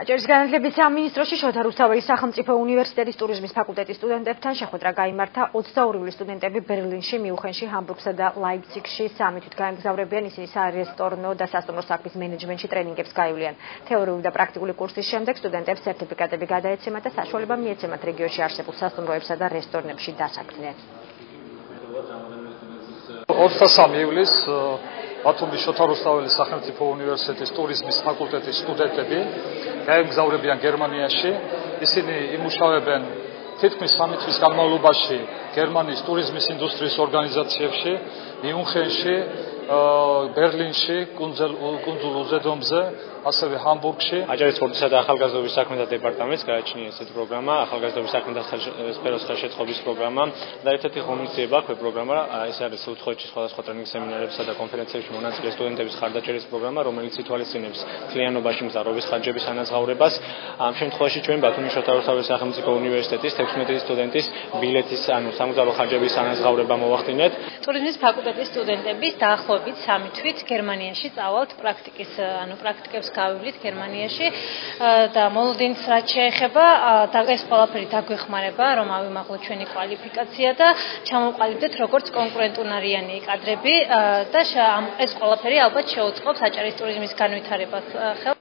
აჭარის განათლების სამინისტროში შოთა რუსთაველის სახელმწიფო უნივერსიტეტის ტურიზმის ფაკულტეტის სტუდენტებთან შეხვედრა გაიმართა. 22 ივლისს სტუდენტები ბერლინში, მიუნხენში, ჰამბურგსა და ლაიფციგში სამი თვით გაემგზავრებიან. ისინი სარესტორნო და სასტუმრო საქმის მენეჯმენტში ტრენინგებს გაივლიან. თეორიული და პრაქტიკული კურსის შემდეგ სტუდენტებს სერტიფიკატები გადაეცემათ და საშუალება მიეცემათ რეგიონში არსებულ სასტუმროებსა და რესტორნებში დასაქმდნენ. 23 ივლისს ბათუმის შოთა რუსთაველის სახელმწიფო უნივერსიტეტის ტურიზმის ფაკულტეტის სტუდენტები გაემგზავრებიან გერმანიაში. ისინი იმუშავებენ თითქმის 3 თვის განმავლობაში გერმანიის ტურიზმის ინდუსტრიის ორგანიზაციებში, მიუნხენში, ბერლინში, კუნძულ უზედომზე, ასევე ჰამბურგში. აჭარის სპორტისა და ახალგაზრდობის საქმეთა დეპარტამენტს გააჩნია ესეთი პროგრამა, ახალგაზრდობის საქმეთა სფეროს ხელშეწყობის პროგრამა და ერთ-ერთი ღონისძიება აქვე პროგრამა, ეს არის უცხოეთში სხვადასხვა ტრენინგ სემინარებსა და კონფერენციებში მონაწილე სტუდენტების ხარდაჭერის პროგრამა, რომელიც ითვალისწინებს მთლიანობაში მგზავრობის ხარჯების ანაზღაურებას. ამ შემთხვევაში ჩვენ ბათუმის შოთა რუსთაველის სახელმწიფო უნივერსიტეტის 16 სტუდენტის ბილეთის, სამგზავრო ხარჯების ანაზღაურება მოვახდინეთ. ტურიზმის ფაკულტეტის სტუდენტების დაახლოებით 3 თვით გერმანიაში წავალთ პრაქტიკებს გავივლით გერმანიაში და მოლოდინს რაც შეეხება ეს ყველაფერი დაგვეხმარება რომ ავიმაღლოთ ჩვენი კვალიფიკაცია და ჩამოვყალიბდეთ როგორც კონკურენტუნარიანი კადრები და ეს ყველაფერი ალბათ შეუწყობს აჭარის ტურიზმის განვითარებას.